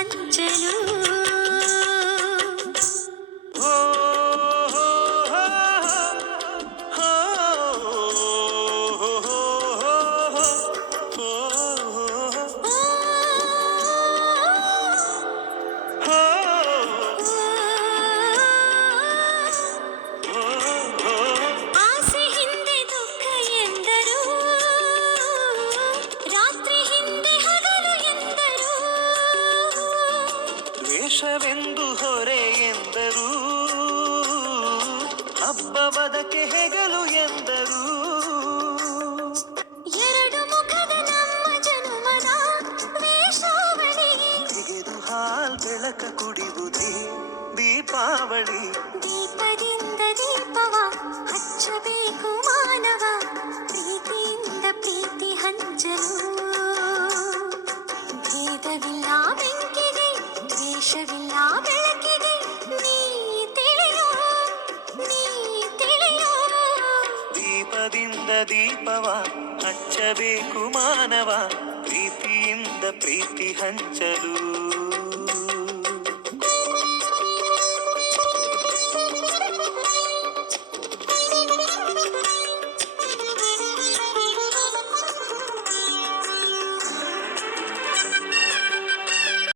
ಹಂಚಲು ವೇಷವೆಂದು ಹೊರೆ ಎಂದರು, ಹಬ್ಬವದಕ್ಕೆ ಹೆಗಲು ಎಂದರು. ಎರಡು ಮುಖದ ನಮ್ಮ ಜನುಮದ ವೇಷಾವಳಿ, ತೆಗೆದು ಹಾಲ್ ಬೆಳಕ ಕುಡಿಯುವುದೇ ದೀಪಾವಳಿ. ದೀಪದಿಂದ ದೀಪವ ಹಚ್ಚಬೇಕು ಮಾನವ, ಪ್ರೀತಿಯಿಂದ ಪ್ರೀತಿ ಹಂಚಲು. ಭೇದವಿಲ್ಲ ಬೆಂಕಿಗೆ, ದ್ವೇಷವಿಲ್ಲ ಬೆಳಕಿಗೆ, ನೀ ತಿಳಿಯೋ, ನೀ ತಿಳಿಯೋ. ದೀಪದಿಂದ ದೀಪವ ಹಚ್ಚಬೇಕು ಮಾನವ, ಪ್ರೀತಿಯಿಂದ ಪ್ರೀತಿ ಹಂಚಲು.